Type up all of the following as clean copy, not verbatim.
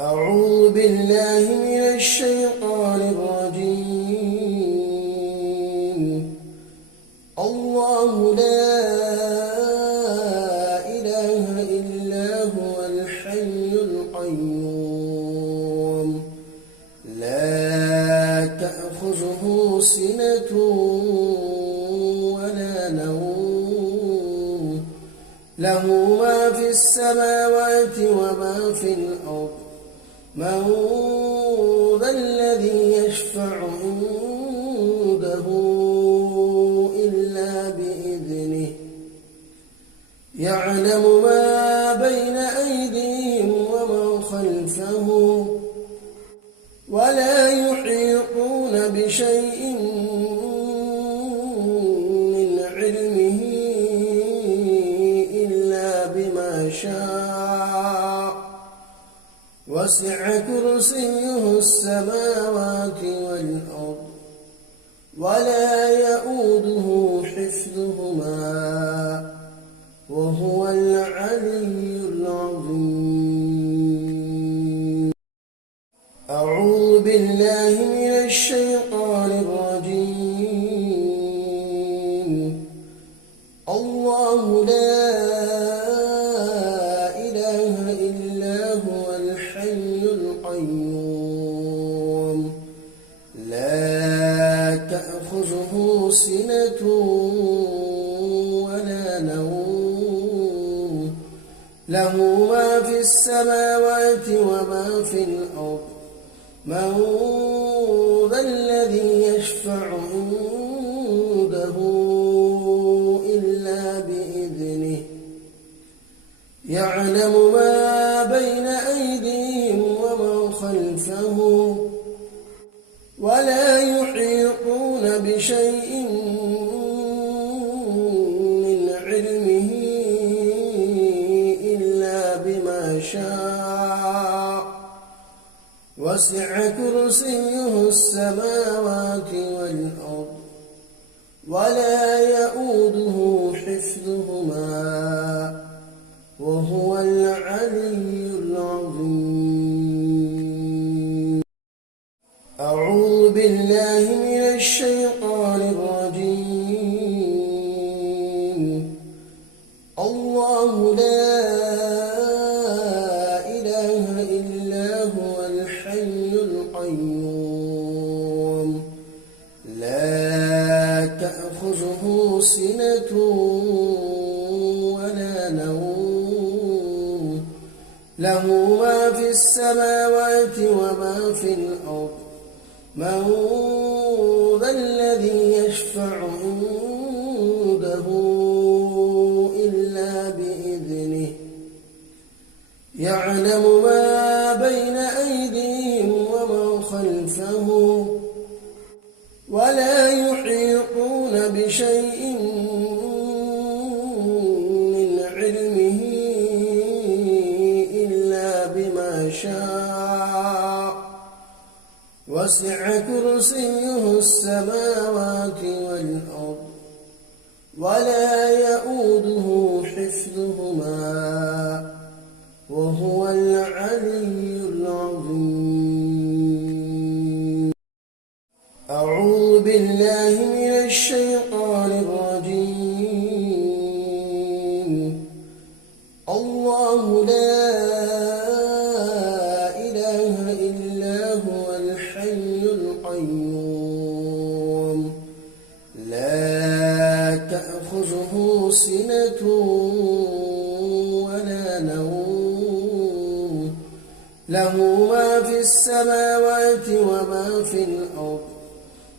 أعوذ بالله من الشيطان الرجيم. الله لا إله إلا هو الحي القيوم لا تأخذه سنة ولا نوم له ما في السماوات وما في الأرض من ذا الذي يشفع عنده إلا بإذنه يعلم ما بين أيديهم وما خلفهم ولا يحيطون بشيء من علمه إلا بما شاء وسع كرسيه السماوات والأرض ولا يؤوده حفظهما وهو العلي العظيم. أعوذ بالله من الشيطان الرجيم. الله لا إله إلا هو الحي القيوم لا تأخذه سنة ولا نوم له ما في السماوات وما في الأرض من ذا الذي يشفع عنده إلا بإذنه يعلم ما بين أيديهم وما خلفهم ولا يحيطون بشيء من علمه إلا بما شاء وسع كرسيه السماوات والأرض ولا يؤوده حفظهما وهو العلي العظيم. أعوذ بالله من الشيطان الرجيم. الله لا إله إلا هو الحي القيوم لا تأخذه سنة ولا نوم له ما في السماوات وما في الأرض من ذا الذي يشفع عنده إلا بإذنه يعلم ما بين أيديهم وما خلفهم ولا يحيطون بشيء من علمه إلا بما شاء وسع كرسيه السماوات والأرض ولا يؤوده حفظهما وهو العلي العظيم. أعوذ بالله من الشيطان الرجيم. الله لا إله إلا هو الحي القيوم لا تأخذه سنة ولا نوم له ما في السماوات وما في الأرض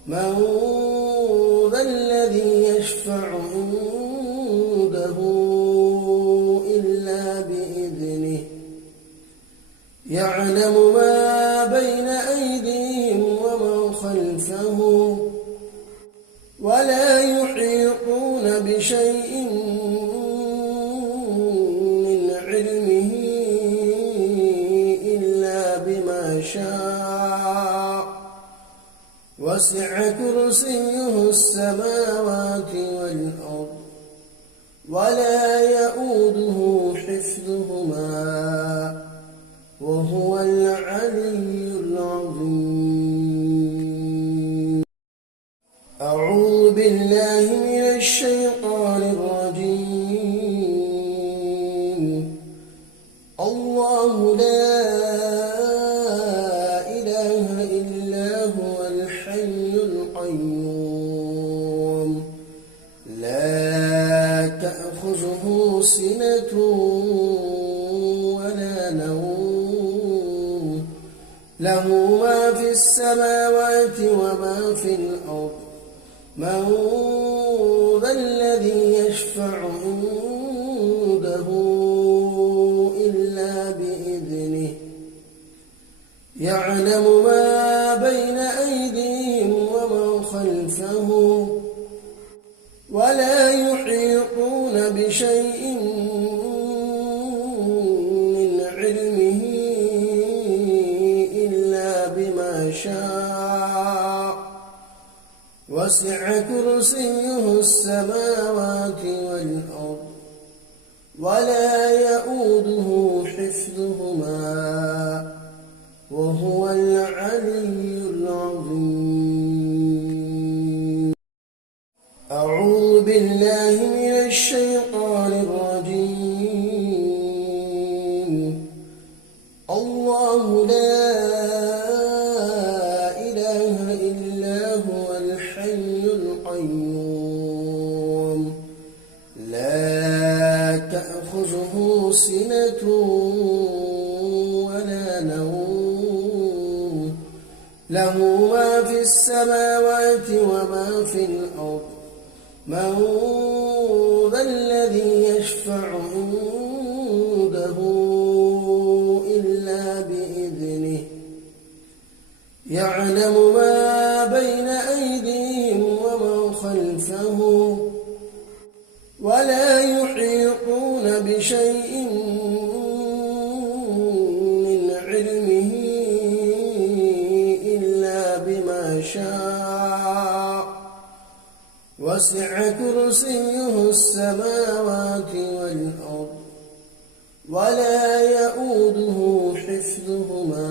من ذا الذي يشفع عنده إلا بإذنه يعلم ما بين أيديهم وما خلفهم ولا يحيطون بشيء من علمه إلا بما شاء وسع كرسيه السماوات والأرض ولا يؤوده حفظهما وهو وهو العلي العظيم. أعوذ بالله من الشيطان الرجيم. الله لا إله إلا هو الحي القيوم لا تأخذه سنة ولا نوم له ما في السماوات وما في الأرض من ذا الذي يشفع عنده إلا بإذنه يعلم ما بين أيديهم وما خلفهم ولا يحيطون بشيء من علمه إلا بما شاء وسع كرسيه السماوات والأرض ولا يئوده حفظهما وهو العلي العظيم. أعوذ بالله من الشيطان الرجيم. الله لا إله إلا هو الحي القيوم لا تأخذه سنة ولا نوم له ما في السماوات وما في الأرض من ذا الذي يشفع عنده إلا بإذنه يعلم ما بين أيديهم وما خلفهم ولا يحيطون بشيء من علمه إلا بما شاء وسع كرسيه السماوات والأرض ولا يئوده حفظهما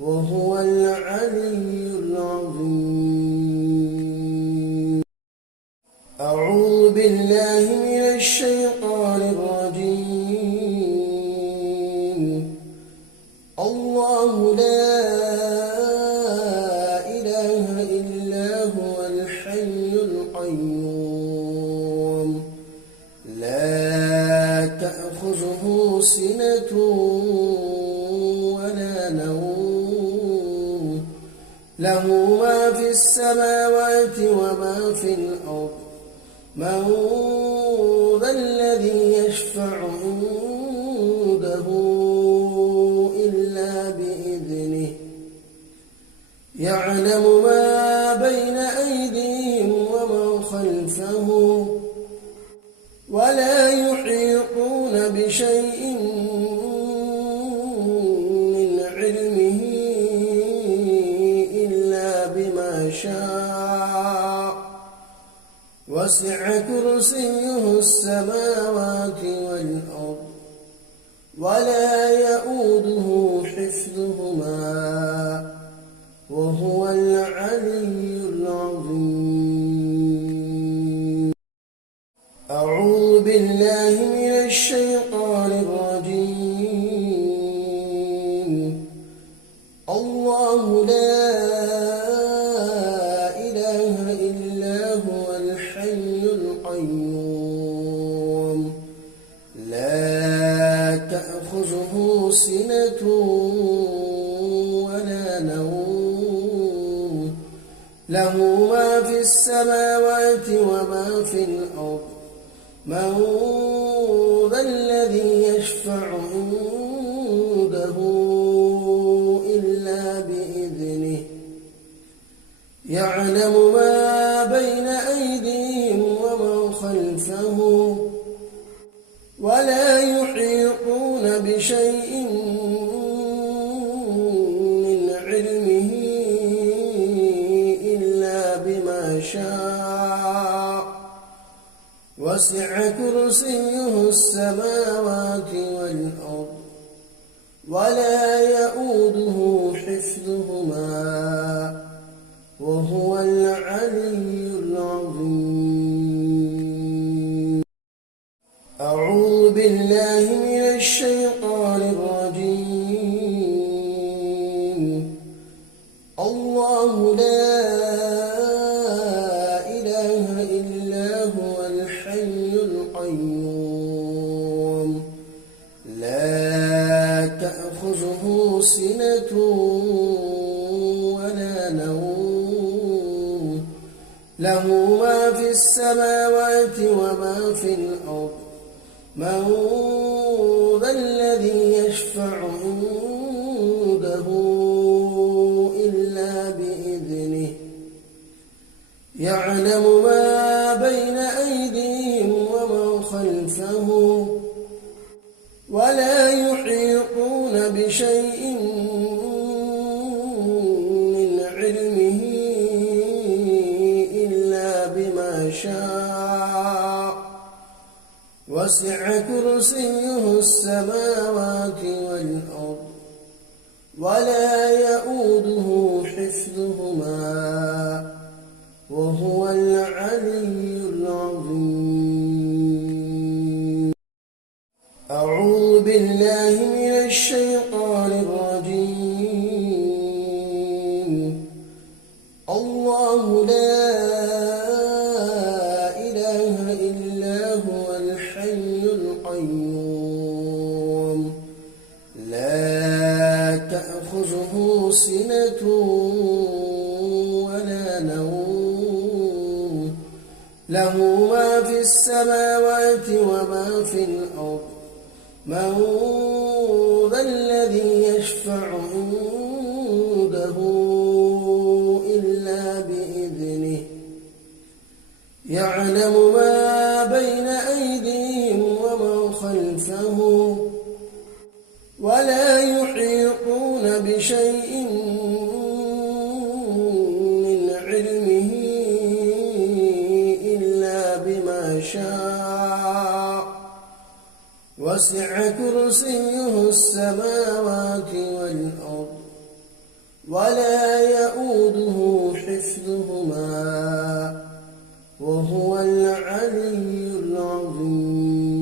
وهو العلي العظيم. أعوذ بالله من الشيطان الرجيم. الله لا إله إلا هو الحي القيوم لا تأخذه سنة ولا نوم له ما في السماوات وما في الأرض من ذا الذي يشفع عنده إلا بإذنه يعلم ما بين أيديهم وما خلفهم ولا يحيطون بشيء من علمه إلا بما شاء وسع كرسيه السماوات والأرض ولا يئوده حفظهما وهو العلي العظيم. أعوذ بالله من الشيطان الرجيم. الله لا إله إلا هو الحي القيوم لا تأخذه سنة ولا نوم له ما في السماوات وما في الأرض من ذا الذي يشفع عنده إلا بإذنه يعلم ما بين أيديهم وما خلفهم ولا يحيطون بشيء من علمه إلا بما شاء وسع كرسيه السماوات والأرض ولا يؤوده حفظهما وهو العلي العظيم. أعوذ بالله من الشيطان الرجيم. الله لا إله إلا هو الحي القيوم لا تأخذه سنة ولا نوم له ما في السماوات وما في الأرض من ذا الذي يشفع عنده إلا بإذنه يعلم ما بين أيديهم وما خلفهم ولا يحيطون بشيء من علمه إلا بما شاء وسع كرسيه السماوات والأرض ولا يؤوده حفظهما وهو العلي العظيم. أعوذ بالله من الشيطان الرجيم. الله لا إله إلا هو الحي القيوم لا تأخذه سنة ولا نوم له ما في السماوات وما في الأرض من ذا الذي يشفع عنده إلا بإذنه يعلم ما بين أيديهم وما خلفهم ولا يحيطون بشيء من علمه إلا بما شاء وسع كرسيه السماوات والأرض ولا يؤوده حفظهما وهو العلي العظيم.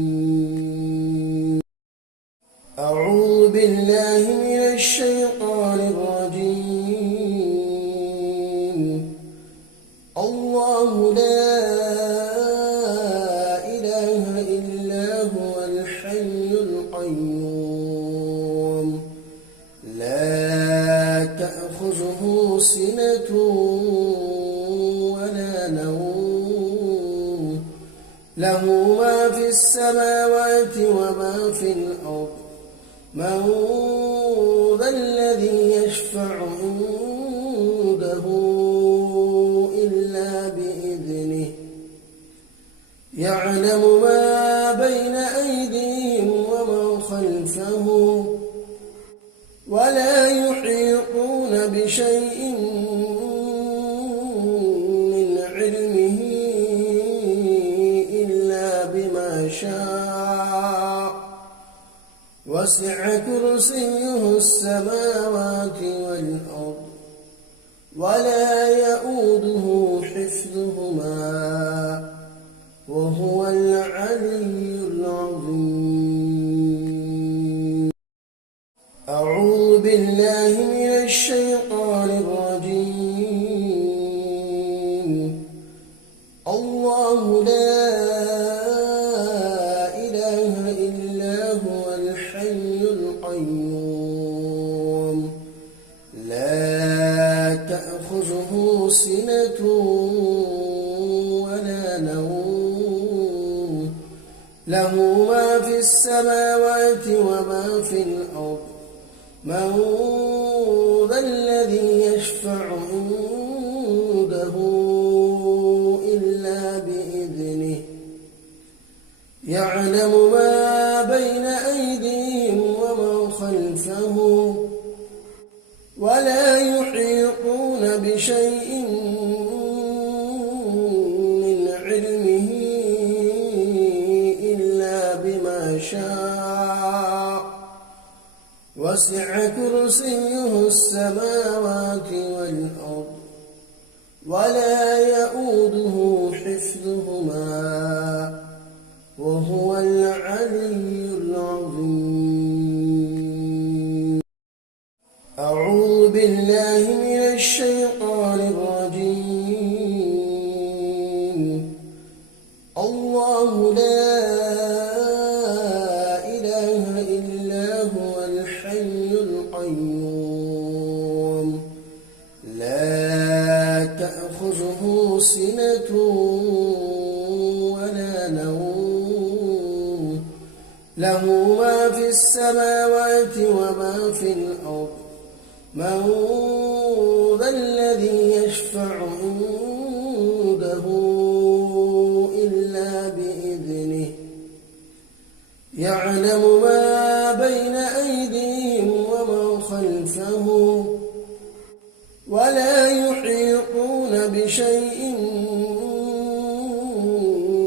أعوذ بالله من الشيطان الرجيم. الله لا إله إلا هو الحي القيوم لا تأخذه سنة ولا نوم له ما في السماوات وما في الأرض من ذا الذي يشفع عنده إلا بإذنه يعلم ما بين أيديهم وما خلفهم ولا يحيطون بشيء من علمه إلا بما شاء وسع كرسيه السماوات والأرض ولا يؤوده حفظهما وهو العلي العظيم. أعوذ بالله من الشيطان الرجيم. الله لا إله إلا هو الحي القيوم لا تأخذه سنة ولا نوم له ما في السماوات وما في الأرض من ذا الذي يشفع عنده إلا بإذنه يعلم ما بين أيديهم وما خلفهم ولا يحيطون بشيء من علمه إلا بما شاء وسع كرسيه السماوات والأرض ولا يئوده حفظهما وهو العلي العظيم. أعوذ بالله من الشيطان الرجيم. الله لا إله إلا هو الحي القيوم لا تأخذه سنة ولا نوم له ما في السماوات وما في الأرض من ذا الذي يشفع عنده إلا بإذنه يعلم ما بين أيديهم وما خلفهم ولا يحيطون بشيء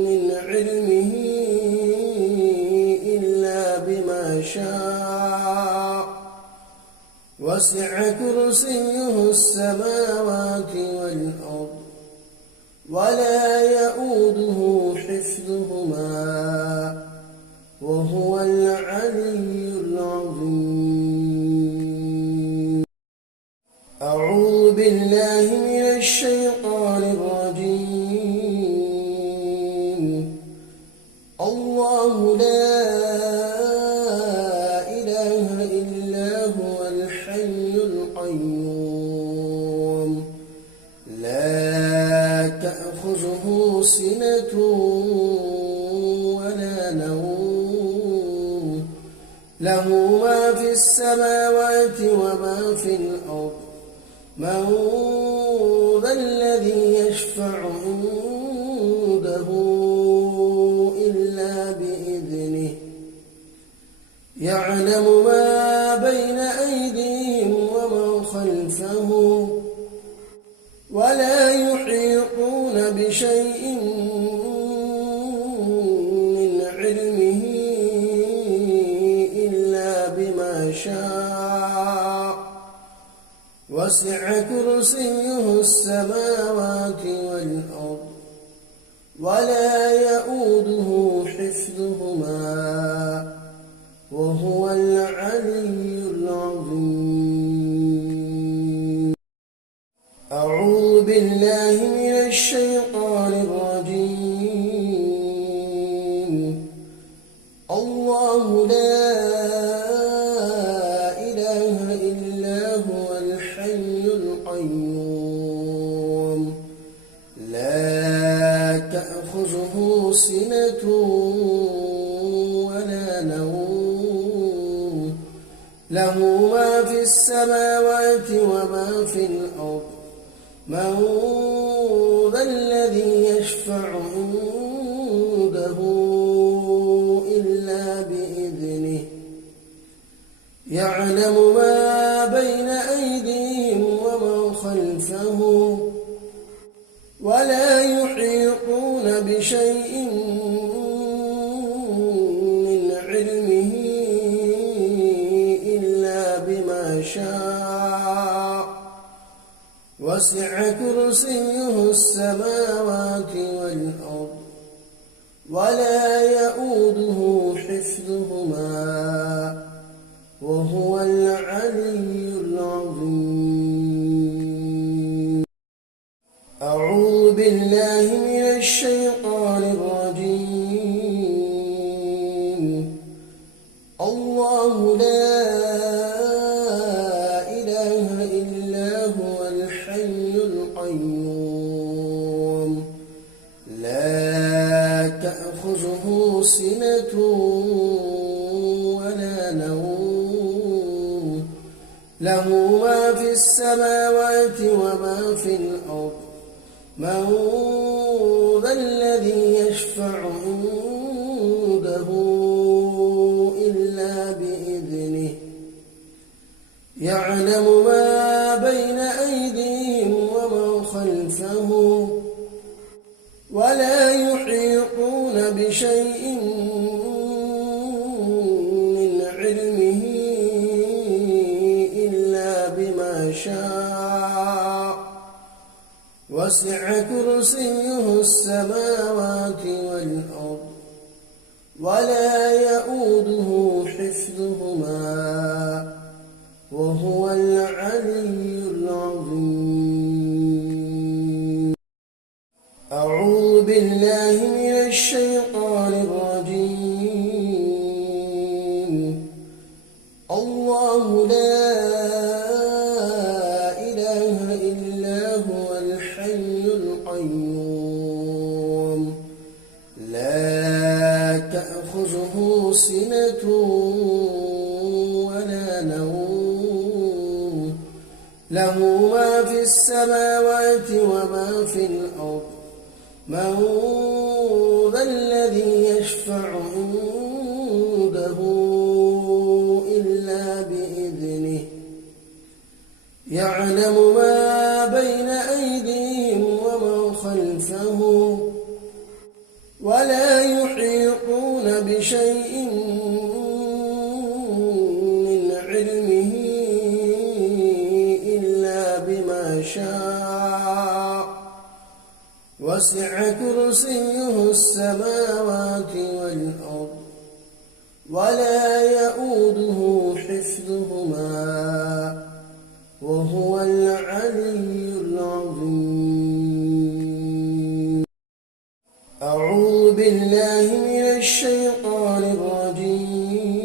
من علمه إلا بما شاء وسع كرسيه السماوات والأرض ولا يئوده حفظهما وهو العلي العظيم. أعوذ بالله من الشيطان الرجيم. الله لا إله إلا هو الحي القيوم لا تأخذه سنة ولا نوم له ما في السماوات وما في الأرض من ذا الذي يشفع عنده إلا بإذنه يعلم ما بين أيديهم وما خلفهم ولا يحيطون بشيء من علمه إلا بما شاء وسع كرسيه السماوات والأرض ولا يئوده حفظهما وهو العلي العظيم. أعوذ بالله من الشيطان الرجيم. الله لا إله إلا هو الحي القيوم لا تأخذه سنة ولا نوم له ما في السماوات وما في الأرض من ذا الذي يشفع عنده إلا بإذنه يعلم ما بين أيديهم وما خلفهم ولا يحيطون بشيء من علمه إلا بما شاء وسع كرسيه السماوات والأرض ولا يئوده حفظهما وهو العلي العظيم. أعوذ بالله من الشيطان الرجيم. الله لا إله إلا هو الحي القيوم لا تأخذه سنة ولا نوم له ما في السماوات وما في الأرض من ذا الذي يشفع عنده إلا بإذنه يعلم ما بين أيديهم وما خلفهم ولا يحيطون بشيء من علمه وسع كرسيه السماوات والأرض ولا يئوده حفظهما وهو العلي العظيم. أعوذ بالله من الشيطان الرجيم. الله لا إله إلا هو الحي القيوم لا تأخذه سنة ولا نوم له ما في السماوات وما في الأرض من ذا الذي يشفع عنده إلا بإذنه يعلم ما بين أيديهم وما خلفهم ولا يحيطون بشيء من علمه إلا بما شاء وسع كرسيه السماوات والأرض ولا يئوده حفظهما وهو العلي العظيم. أعوذ بالله من الشيطان الرجيم.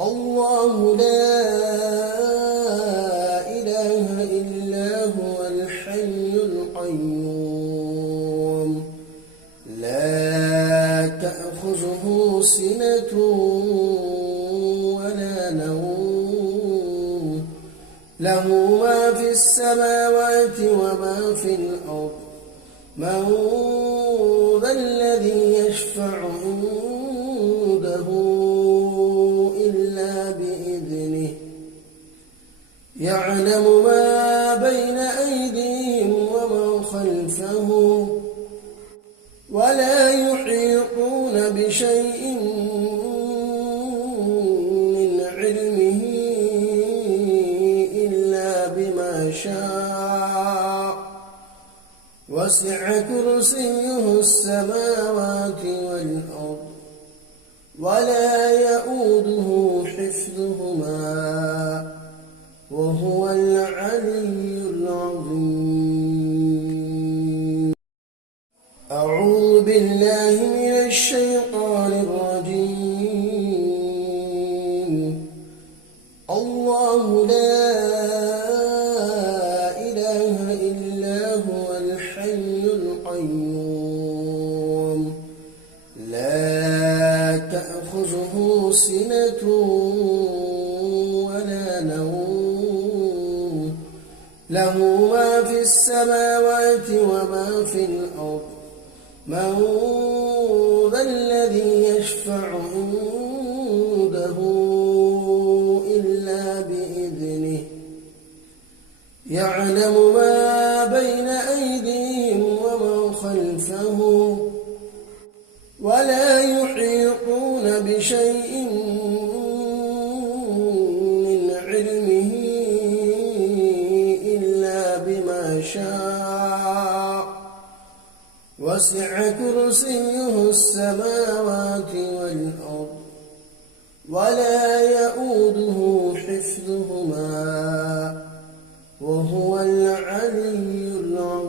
الله لا إله إلا هو الحي القيوم لا تأخذه سنة ولا نوم له ما في السماوات وما في الأرض من ذا الذي يشفع عنده إلا بإذنه يعلم ما بين أيديهم وما خلفهم ولا يحيطون بشيء من علمه إلا بما شاء وسع كرسيه السماوات والأرض ولا يئوده حفظهما وهو العلي العظيم. أعوذ بالله من الشيطان الرجيم. الله لا إله إلا هو الحي القيوم لا تأخذه سنة ولا نوم له ما في السماوات وما في الأرض من ذا الذي يشفع عنده إلا بإذنه يعلم ما بين أيديهم وما خلفهم ولا يحيطون بشيء من علمه إلا بما شاء وسع كرسيه السماوات والأرض ولا يئوده حفظهما وهو العلي العظيم.